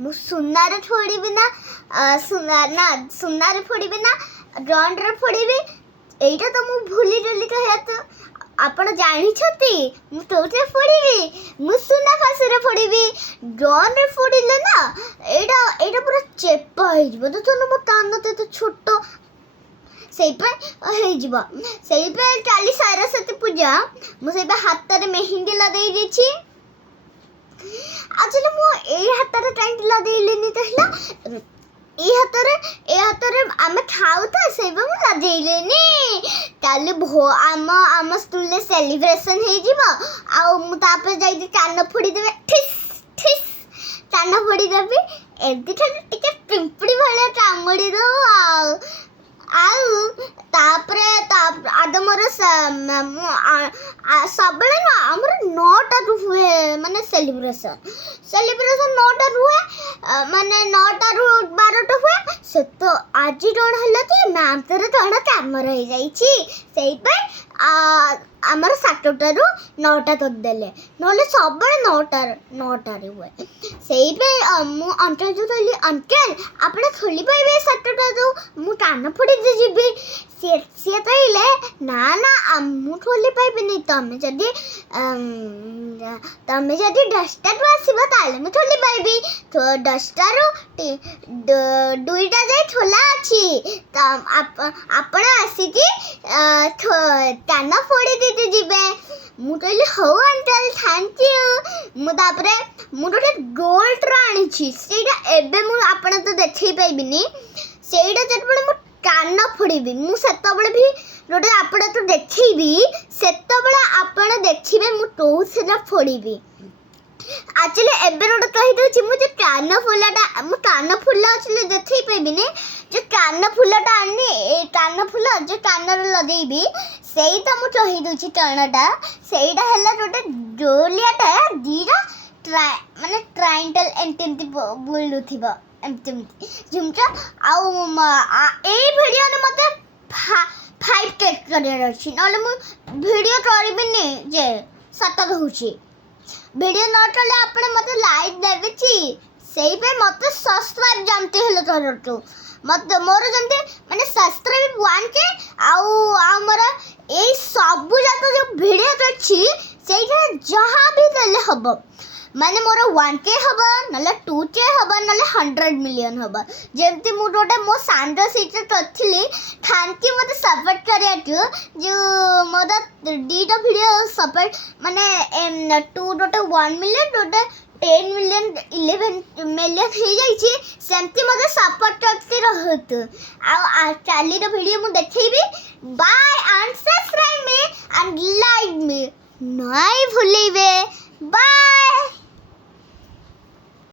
मु सुनार फोड़बी ना सुनार फोड़बी ना ड्रोन रे फोड़बी एटा तो मु भूली जल्दी कह तो आपण जानी छथि मु तोते फोड़बी मु सुना फासरे फोड़बी ड्रोन रे फोड़िले ना एटा पूरा चेपा हो जबो तो मो कान तो छोट काली सरस्वती पूजा मुझे हाथ में मेहंदी लगे दी आज मु हाथ कहीं लगे तो ए हाथ आम खाऊ था से लगे काली आम स्कूल सेलिब्रेशन हो जाए कान फोड़देवे ठिस ठिस कान फोड़देवी एमती टे पिंपड़ी भाया कामुड़ी दो आदमर सब आमर 9टा हुए माने सेलिब्रेशन 9टा हुए माने 9टा 12टा हुए से तो आज जन है कि मैम तर जन कम रही आमर 7टा रु 9टा करदेले ना सब 9टा हुए से अंकल जो कहली अंकल आप खोली पाइबे 7टा जो मु कान फोड़ी जी सी कहले ना मु खोली पाइबे तमें जदि 10टा रु आसब ताले मु खोली पाइबी तो 10टा रु 2टा जाए खोला अच्छी आपण आसिकी कान फोड़ी दे जीवे मु कहली हो अंकल थैंक यू मु गोटे गोल्ड आनी सेटा एबे मु आपण तो देखई पाइबिनी सेटा जतबे मु कान फोड़बी मु सेतबे भी गोटे आपण तो देखैबी सेतबे आपण देखिबे मु तो सेटा फोड़बी एक्चुअली एबे रोड कहि दउछि मु जे कान फुलाटा मु कान फुला अछि देखै पाइबिनी जे कान फुलाटा आनी ए कान फुला जे कान रे लगेबी सेइटा मु कहि दउछि टणटा सेइटा हला गोटे गोलियाटा दीटा माने ट्रायंगल एमटी बोलुथिबो एमटी झुमका ए वीडियो ने मते 5 टेक करियर अछि नले मु वीडियो करबिनी जे सत कहूछि वीडियो न चले आपने मते लाइक देबे छी सेही पे मते सब्सक्राइब जानते हेलो करतो मते मोर जंते माने सब्सक्राइब 1K हमर ए सब जात जो वीडियो अछि सेही जहां भी देले हबो माने मोर 1K हबो नले 2K हबो नले 100 मिलियन हबो जेमति मु गोटे मो सांडो सीट तथली थैंक यू मते सपोर्ट करिया जो मोदा डीटा वीडियो सपोर्ट माने 2.1 मिलियन 10 मिलियन 11 मिलियन हो जाइए सेमती मते सपोर्ट करते रहत आ चाली रो वीडियो मु देखैबी बाय एंड सब्सक्राइब मी एंड लाइक मी नहीं भूलिबे।